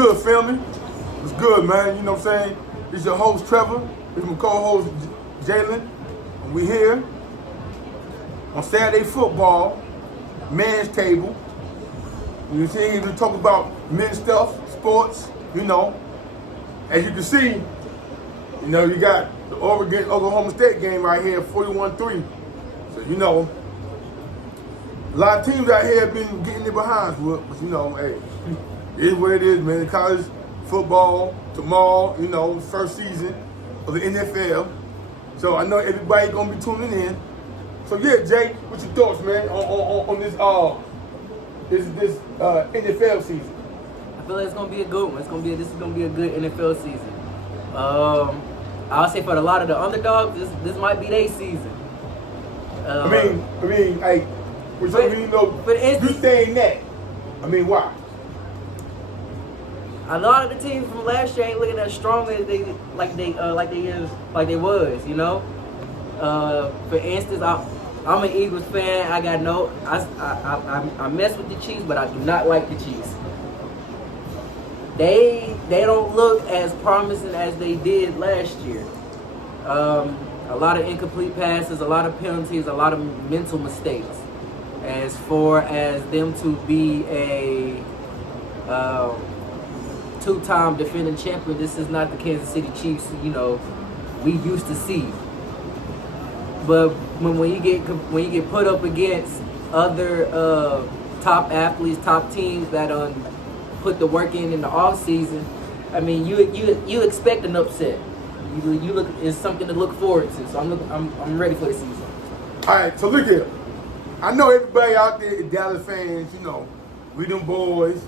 good, family? What's good, man? You know what I'm saying? This is your host, Trevor. This is my co-host, Jalen. And we here on Saturday football, men's table. You see, we talk about men's stuff, sports, you know. As you can see, you know, you got the Oklahoma State game right here, 41-3. So, you know, a lot of teams out here have been getting their behinds with, but, you know, hey, it is what it is, man. College football tomorrow, you know, first season of the NFL. So I know everybody gonna be tuning in. So yeah, Jay, what's your thoughts, man, on this NFL season? I feel like it's gonna be a good one. This is gonna be a good NFL season. I'll say for a lot of the underdogs, this might be their season. I mean, hey, which you know, you saying that? I mean, why? A lot of the teams from last year ain't looking as strong as they was, you know. For instance, I'm an Eagles fan. I mess with the Chiefs, but I do not like the Chiefs. They don't look as promising as they did last year. A lot of incomplete passes, a lot of penalties, a lot of mental mistakes. As far as them to be a two-time defending champion, this is not the Kansas City Chiefs, you know, we used to see. But when you get put up against other top athletes, top teams that put the work in the off season, I mean, you expect an upset. You look, it's something to look forward to. So I'm ready for the season. All right, so look here. I know everybody out there is Dallas fans. You know, we them boys.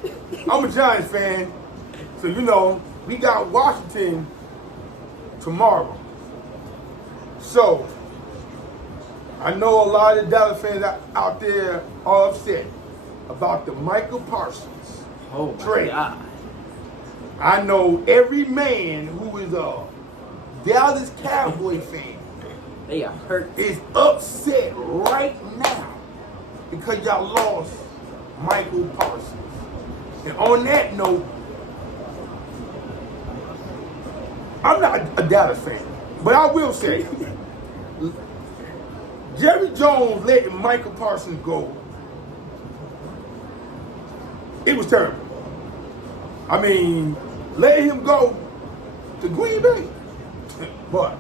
I'm a Giants fan. So, you know, we got Washington tomorrow. So, I know a lot of Dallas fans out there are upset about the Michael Parsons trade. God. I know every man who is a Dallas Cowboy fan they are hurt. is upset right now because y'all lost Michael Parsons. And on that note, I'm not a Dallas fan, but I will say, Jerry Jones letting Michael Parsons go, it was terrible. I mean, letting him go to Green Bay. But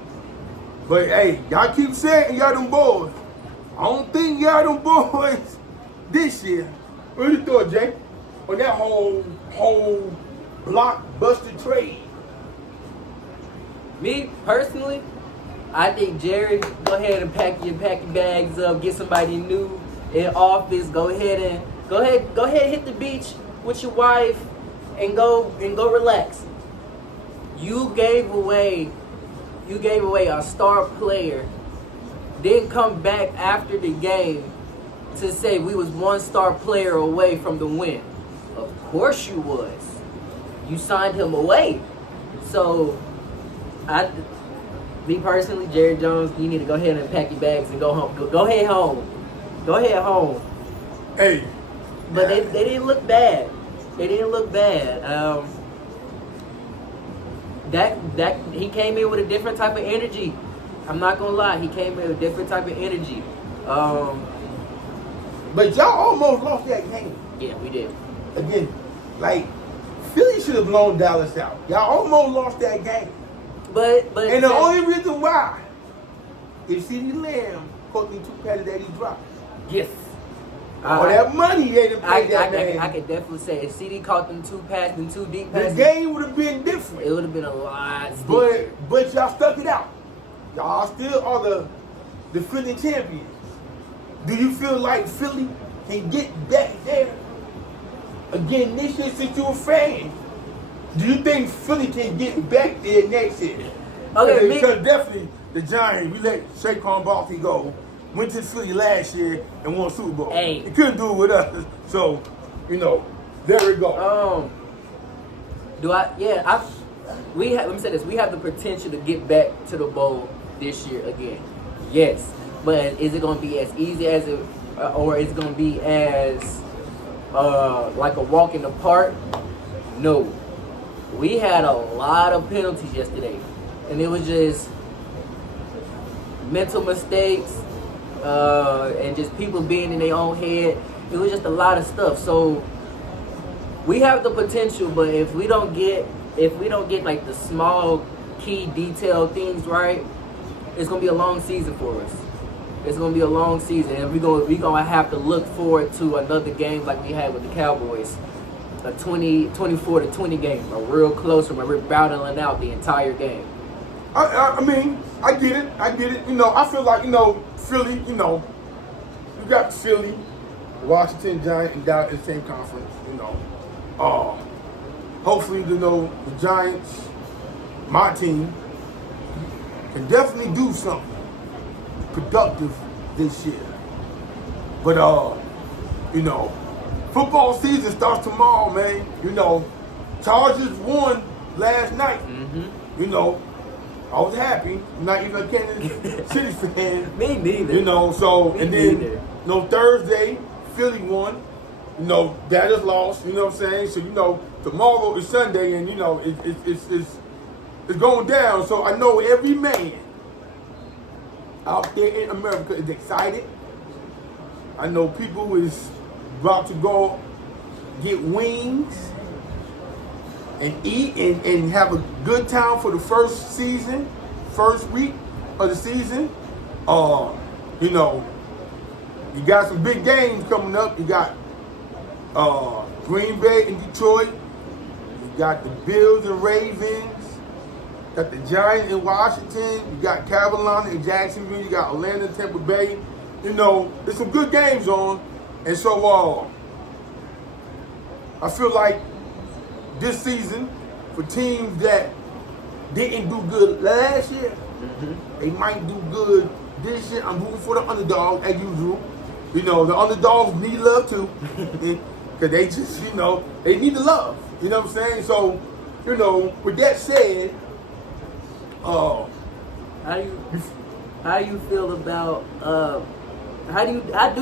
hey, y'all keep saying y'all them boys. I don't think y'all them boys this year. What do you thought, Jay? On that whole blockbuster trade? Me personally, I think Jerry, go ahead and pack your bags up, get somebody new in office. Go ahead, hit the beach with your wife, and go relax. You gave away a star player. Didn't come back after the game to say we was one star player away from the win. Of course you was. You signed him away. So, me personally, Jerry Jones, you need to go ahead and pack your bags and go home. Go ahead home. Go ahead home. Hey. But they didn't look bad. They didn't look bad. That he came in with a different type of energy. I'm not gonna lie, he came in with a different type of energy. But y'all almost lost that game. Yeah, we did. Again, like Philly should have blown Dallas out. Y'all almost lost that game. But and the only reason why is CeeDee Lamb caught them two passes that he dropped. Yes. All that money they didn't pay that man. I could definitely say if CD caught them two deep passes, the game would have been different. It would have been a lot. But y'all stuck it out. Y'all still are the defending champions. Do you feel like Philly can get back there again this year since you're a fan? Do you think Philly can get back there next year? Okay, because definitely the Giants, we let Saquon Barkley go. Went to Philly last year and won Super Bowl. Hey. He couldn't do it with us. So, you know, there we go. Let me say this. We have the potential to get back to the bowl this year again. Yes. But is it going to be as easy as it, or is it going to be as like a walk in the park? No. we had a lot of penalties yesterday, and it was just mental mistakes and just people being in their own head. It was just a lot of stuff. So we have the potential, but if we don't get like the small key detailed things right, it's gonna be a long season for us. It's gonna be a long season, and we gonna have to look forward to another game like we had with the Cowboys, a 24-20 game, a real close one where we're battling out the entire game. I mean, I get it. You know, I feel like, you know, Philly, you know, you got Philly, Washington, Giants, and Dallas in the same conference, you know. Hopefully, you know, the Giants, my team, can definitely do something productive this year. But, you know, football season starts tomorrow, man. You know, Chargers won last night. You know, I was happy. I'm not even a Kansas City fan. Me neither. You know, so, Me and then, neither. you know, Thursday, Philly won. You know, Dallas lost. You know what I'm saying? So, you know, tomorrow is Sunday, and, you know, it's going down. So I know every man out there in America is excited. I know people is about to go get wings and eat and have a good time for the first week of the season. You know, you got some big games coming up. You got Green Bay and Detroit. You got the Bills and Ravens. Got the Giants in Washington. You got Carolina and Jacksonville. You got Atlanta and Tampa Bay. You know, there's some good games on. And so I feel like this season, for teams that didn't do good last year, they might do good this year. I'm rooting for the underdog, as usual. You know, the underdogs need love too. Because they just, you know, they need the love. You know what I'm saying? So, you know, with that said, how do you feel about how do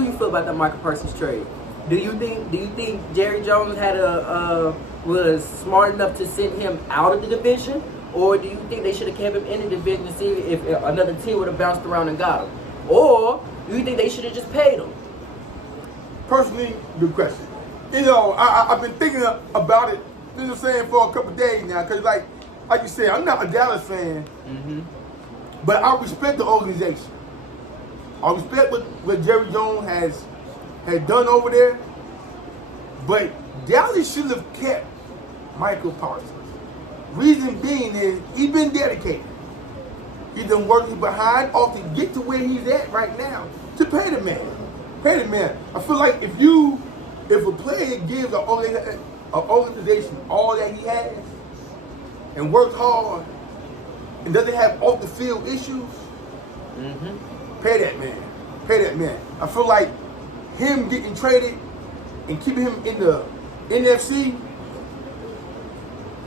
you feel about the Michael Parsons trade? Do you think Jerry Jones was smart enough to send him out of the division, or do you think they should have kept him in the division to see if another team would have bounced around and got him, or do you think they should have just paid him? Personally, good question. You know, I've been thinking about it. You know what I'm saying, for a couple of days now, because like you said, I'm not a Dallas fan, but I respect the organization. I respect what Jerry Jones had done over there, but Dallas should have kept Michael Parsons. Reason being is he's been dedicated. He's been working behind off to get to where he's at right now. To pay the man. Pay the man. I feel like if a player gives an organization all that he has and works hard and doesn't have off the field issues, pay that man. Pay that man. I feel like him getting traded and keeping him in the NFC,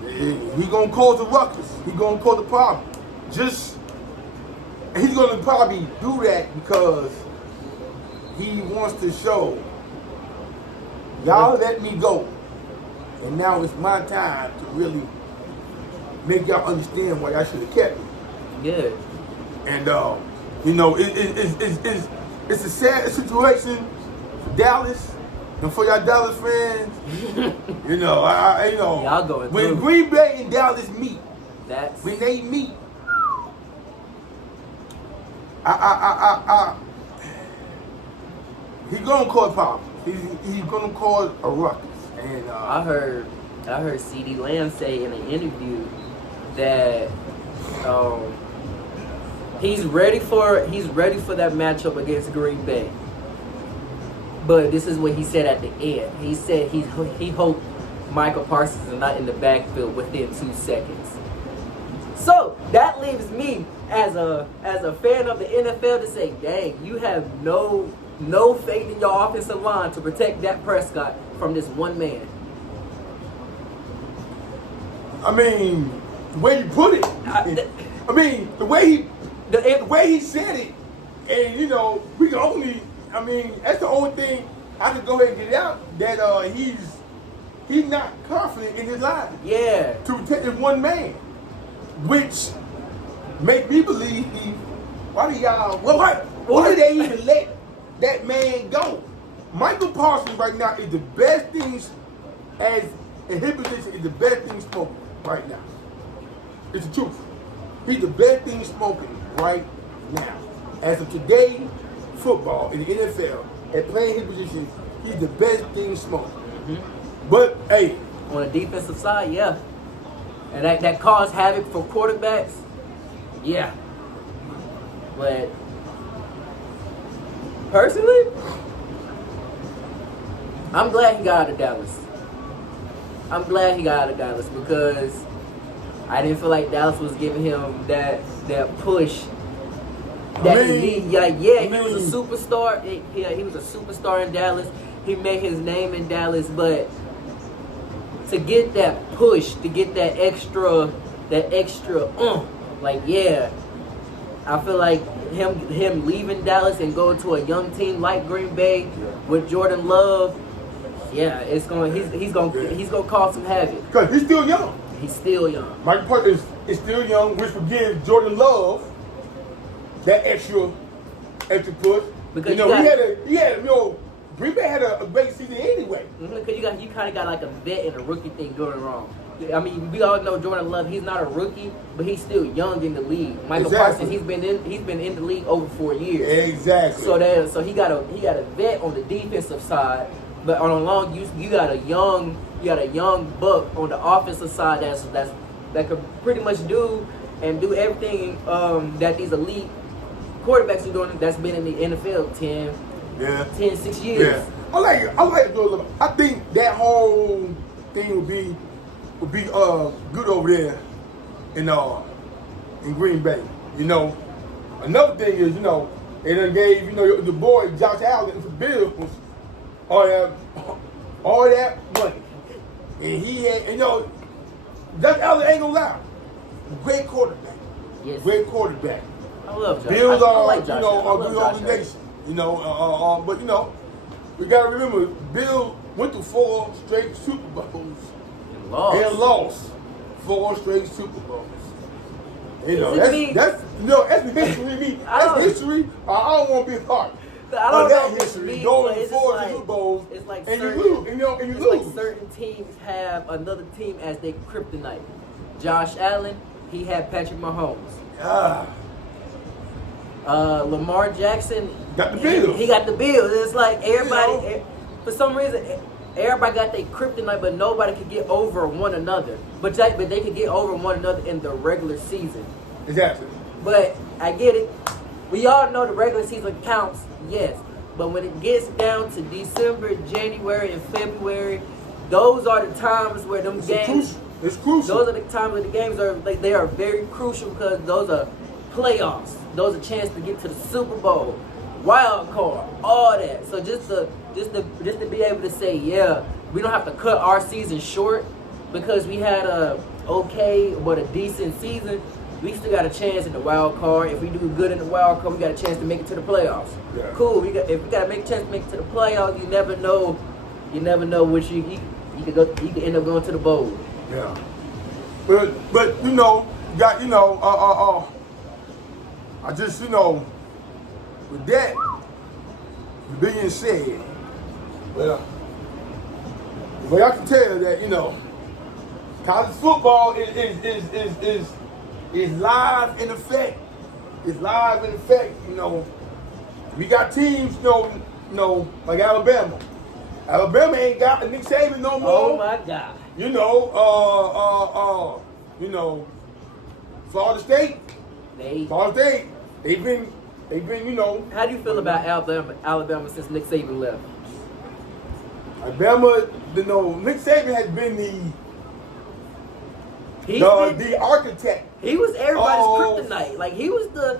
he gonna cause a ruckus. He gonna cause a problem. He's gonna probably do that because he wants to show y'all let me go, and now it's my time to really make y'all understand why I should have kept me. Yeah. And you know, it's a sad situation for Dallas and for y'all Dallas fans. You know, I you know, y'all going when through. Green Bay and Dallas meet, When they meet, he's gonna cause problems. He's gonna cause a ruckus. And I heard CeeDee Lamb say in an interview that he's ready for that matchup against Green Bay. But this is what he said at the end. He said he hoped Michael Parsons is not in the backfield within 2 seconds. So that leaves me as a fan of the NFL to say, dang, you have no faith in your offensive line to protect Dak Prescott from this one man. I mean, the way you put it. I mean, the way he said it, and you know, we can only. I mean, that's the only thing I can go ahead and get out that he's not confident in his line Yeah. to protect his one man, which make me believe why did they even let that man go? Michael Parsons right now is the best thing as in his position is the best thing smoking right now. It's the truth. He's the best thing smoking right now. As of today, football in the NFL and playing his position, he's the best thing smoking. Mm-hmm. But hey, On the defensive side, yeah. And that caused havoc for quarterbacks. Yeah. But personally, I'm glad he got out of Dallas. I'm glad he got out of Dallas because I didn't feel like Dallas was giving him that push that he needed. He was a superstar. He was a superstar in Dallas. He made his name in Dallas, but to get that push, to get that extra, I feel like him leaving Dallas and going to a young team like Green Bay with Jordan Love, he's gonna cause some havoc. because he's still young. He's still young. Michael Parsons is still young, which would give Jordan Love that extra push. Because Green Bay had a great season anyway. Because you kind of got like a vet and a rookie thing going wrong. I mean, we all know Jordan Love. He's not a rookie, but he's still young in the league. Michael Parsons, he's been in the league over 4 years. Exactly. So he got a vet on the defensive side, but on a long you got a young buck on the offensive side that could pretty much do everything that these elite quarterbacks are doing. That's been in the NFL 6 years. Yeah. I like Jordan Love. I think that whole thing would be good over there in Green Bay. Another thing is, they done gave, the boy Josh Allen for Bills all that money. And he had, Josh Allen ain't gonna lie. Great quarterback. Yes. Great quarterback. I love Josh. Bills I are, like Josh Allen. a good organization. But we gotta remember, Bill went to 4 straight Super Bowls and lost 4 straight Super Bowls. That's history. That's history. I don't want to be part. I don't know that history. Going to 4 Super Bowls it's like and you lose. And you lose. Like certain teams have another team as their kryptonite. Josh Allen, he had Patrick Mahomes. Lamar Jackson Got the Bills. He got the Bills. It's like everybody, for some reason, everybody got their kryptonite, but nobody could get over one another. But they could get over one another in the regular season. Exactly. But I get it. We all know the regular season counts, yes. But when it gets down to December, January, and February, those are the times where them games. It's crucial. Those are the times where the games are they are very crucial because those are playoffs. Those are a chance to get to the Super Bowl, wild card, all that. So just to be able to say, we don't have to cut our season short because we had a decent season. We still got a chance in the wild card. If we do good in the wild card, we got a chance to make it to the playoffs. Yeah. Cool. If we got to make a chance to make it to the playoffs, you never know. You never know which you could go. You could end up going to the bowl. Yeah. But I just with that being said, well, I can tell that college football is live in effect. It's live in effect. We got teams, like Alabama. Alabama ain't got Nick Saban no more. Oh my God. Florida State. They've been. How do you feel about Alabama since Nick Saban left? Alabama, Nick Saban has been the architect. He was everybody's kryptonite. Like he was the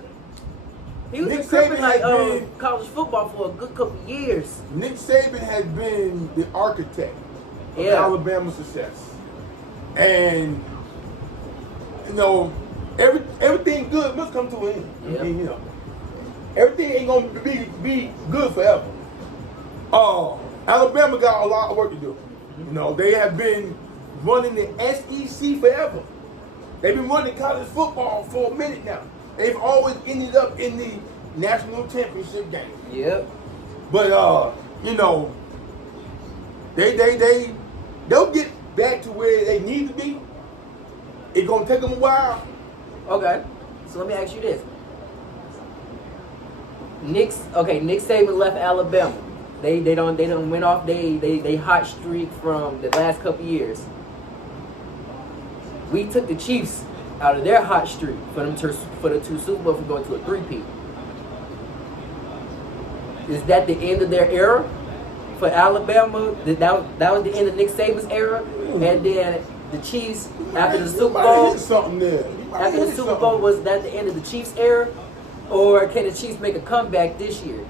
kryptonite of college football for a good couple of years. Nick Saban has been the architect of Alabama's success, and everything good must come to an end. Yep. I mean, everything ain't gonna be good forever. Alabama got a lot of work to do. You know, they have been running the SEC forever. They've been running college football for a minute now. They've always ended up in the national championship game. Yep. But you know, they'll get back to where they need to be. It's gonna take them a while. Okay. So let me ask you this. Nick Saban left Alabama. They don't went off they hot streak from the last couple years. We took the Chiefs out of their hot streak for the 2 Super Bowls for going to a 3-peat. Is that the end of their era for Alabama? That was the end of Nick Saban's era, and then the Chiefs after the Super Bowl. Something there. After the Super Bowl, was that the end of the Chiefs era, or can the Chiefs make a comeback this year?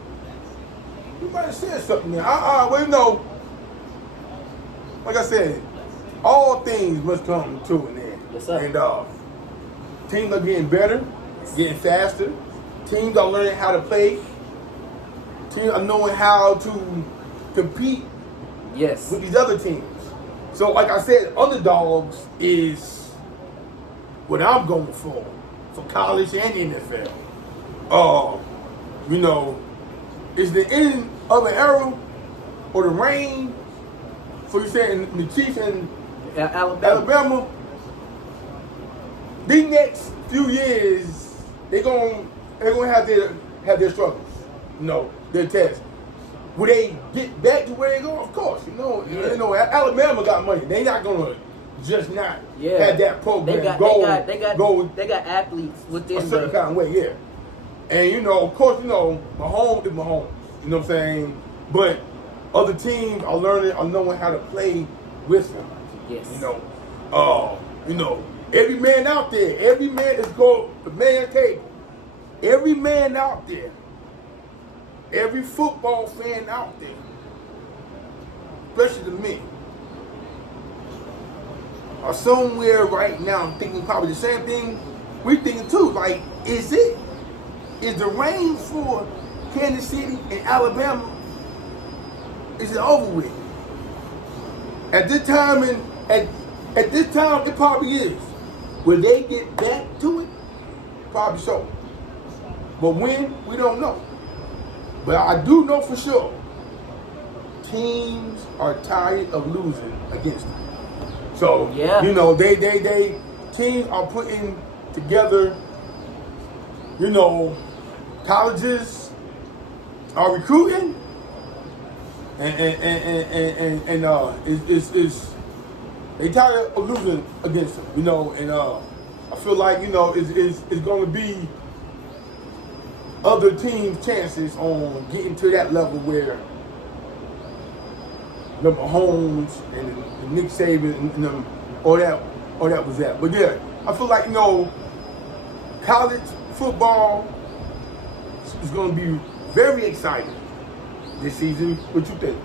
You might have said something there. Well, you know, like I said, all things must come to an end. Yes, sir. And teams are getting better, getting faster. Teams are learning how to play. Teams are knowing how to compete Yes. with these other teams. So, like I said, underdogs is what I'm going for college and NFL. You know, is the end of an era or the reign? So you saying the Chiefs and Alabama? These next few years, they're gonna have their struggles. You know, their tests. Will they get back to where they go? Of course, you know, Alabama got money. They not gonna just not have that program they got athletes within a certain kind of way, yeah. And you know, of course, you know, Mahomes is Mahomes. You know what I'm saying? But other teams are knowing how to play with him. Yes. You know, every man out there, every man is the man cable. Every man out there, every football fan out there, especially the men, are somewhere right now thinking probably the same thing we're thinking too. Like, is the reign for Kansas City and Alabama, is it over with? At this time, it probably is. Will they get back to it? Probably so. But when, we don't know. But I do know for sure, teams are tired of losing against them. So, you know, they teams are putting together, you know, colleges are recruiting and they tired of losing against them, you know, and I feel like, you know, it's going to be other teams' chances on getting to that level where the Mahomes and the Nick Saban and them, all that was that. But yeah, I feel like, you know, college football is going to be very exciting this season. What you think?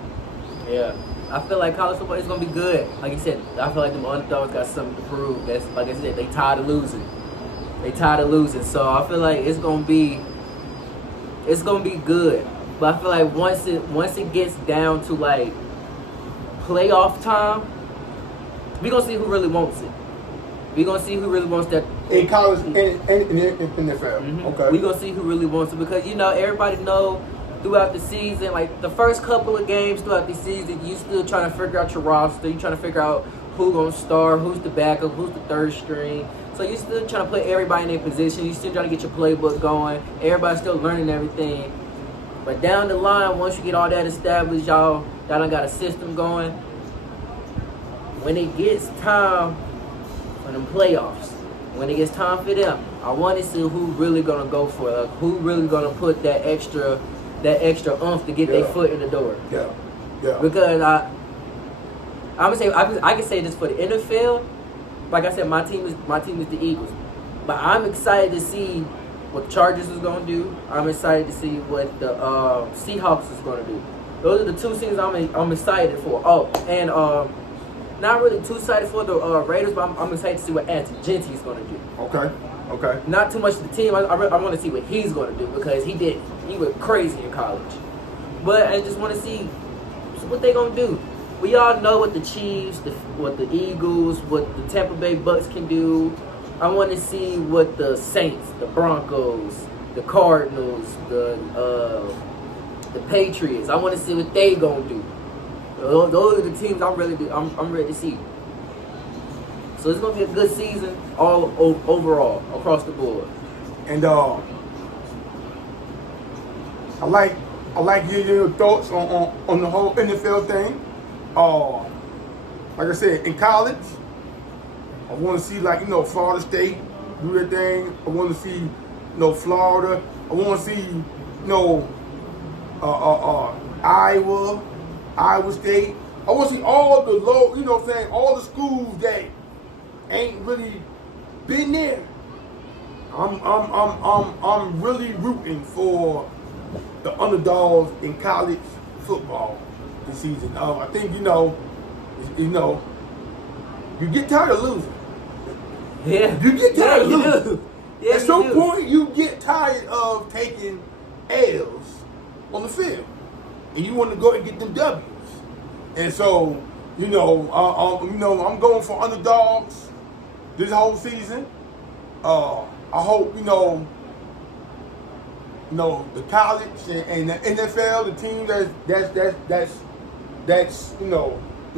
Yeah, I feel like college football is going to be good. Like you said, I feel like the underdogs got something to prove. That's, like I said, they tired of losing. So I feel like it's going to be good. But I feel like once it gets down to like playoff time, we're going to see who really wants it. We're going to see who really wants that. In college and in NFL. Mm-hmm. Okay. We're going to see who really wants it because, you know, everybody know throughout the season, like the first couple of games throughout the season, you still trying to figure out your roster. You trying to figure out who's going to start, who's the backup, who's the third string. So you're still trying to put everybody in their position. You're still trying to get your playbook going. Everybody's still learning everything. But down the line, once you get all that established, y'all done got a system going. When it gets time for them playoffs, when it gets time for them, I want to see who really gonna go for it. Like, who really gonna put that extra oomph to get their foot in the door. Yeah. Because I'm gonna say I can say this for the NFL. Like I said, my team is the Eagles, but I'm excited to see what the Chargers is gonna do. I'm excited to see what the Seahawks is gonna do. Those are the two things I'm excited for. Oh, and not really too excited for the Raiders, but I'm excited to see what Anthony Gentry is gonna do. Okay. Not too much of the team. I want to see what he's gonna do because he went crazy in college. But I just want to see what they gonna do. we all know what the Chiefs, what the Eagles, what the Tampa Bay Bucks can do. I want to see what the Saints, the Broncos, the Cardinals, the Patriots. I want to see what they gonna do. Those are the teams I'm ready to see. So it's gonna be a good season overall across the board. And I like your thoughts on the whole NFL thing. Like I said, in college, I want to see Florida State do their thing. I want to see Florida. I want to see Iowa State. I want to see all the all the schools that ain't really been there. I'm really rooting for the underdogs in college football this season. I think you get tired of losing. Yeah, you get tired of losing. Do. Yeah, At some point, you get tired of taking L's on the field, and you want to go and get them W's. And so, I'm going for underdogs this whole season. I hope the college and the NFL, the team that's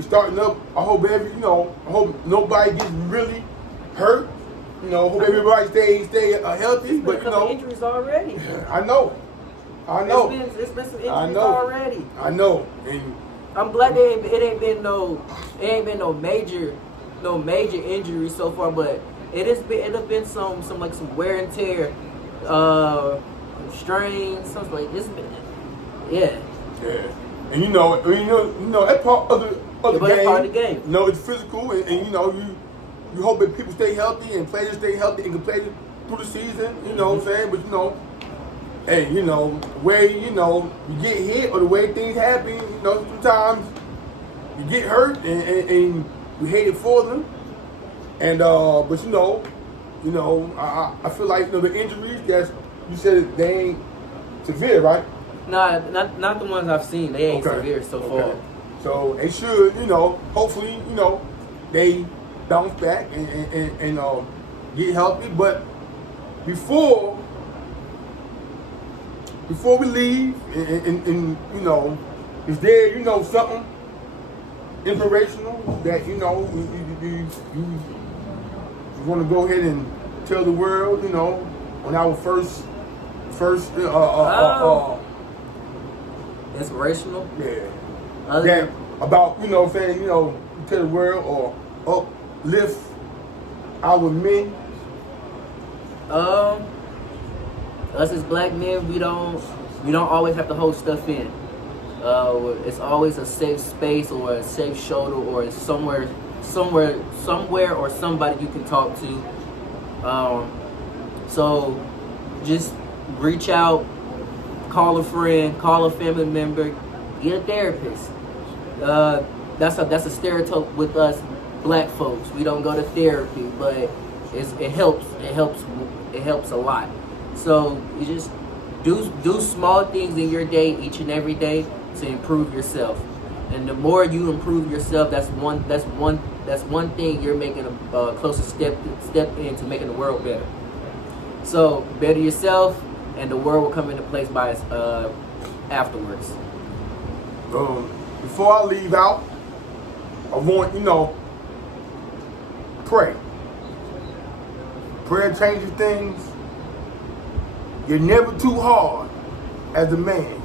starting up. I hope I hope nobody gets really hurt. Hope everybody stay healthy. But injuries already. I know. It's been some injuries already. I know. And I'm glad it ain't been no major injuries so far, but it has been some wear and tear, strains, something like this. Yeah. And that's part of the game. That's part of the game. It's physical, and you hope that people stay healthy and players stay healthy and can play through the season. You know what I'm saying? But hey, where you get hit or the way things happen, sometimes you get hurt and you hate it for them. And but I feel like the injuries that you said they ain't severe, right? Nah, not the ones I've seen. They ain't severe so far. So they should, hopefully, they bounce back and get healthy. But before we leave, and is there something inspirational that you want to go ahead and tell the world, on our first inspirational? Yeah. That about, tell the world or uplift our men. Us as black men, we don't always have to hold stuff in. It's always a safe space or a safe shoulder or somewhere or somebody you can talk to. So just reach out, call a friend, call a family member, get a therapist. That's a stereotype with us black folks. We don't go to therapy, but it helps. It helps a lot. So you just do small things in your day, each and every day, to improve yourself. And the more you improve yourself, that's one thing you're making a closer step into making the world better. So better yourself, and the world will come into place by afterwards. Before I leave out, I want pray. Prayer changes things. You're never too hard as a man.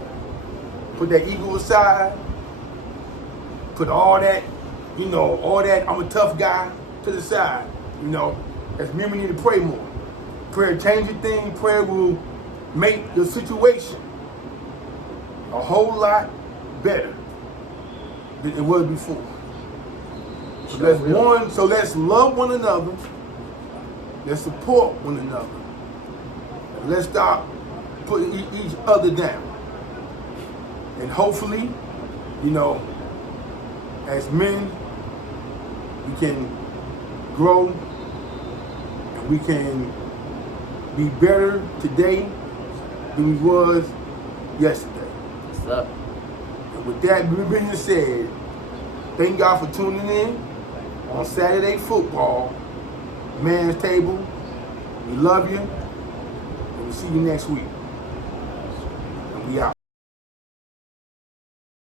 Put that ego aside. Put all that I'm a tough guy to the side. That's me. We need to pray more. Prayer changes things. Prayer will make the situation a whole lot better than it was before. So let's love one another. Let's support one another. Let's stop putting each other down. And hopefully, as men, we can grow and we can be better today than we was yesterday. What's up? And with that being said, Thank y'all for tuning in on Saturday Football, Man's Table. We love you, and we'll see you next week. And we out.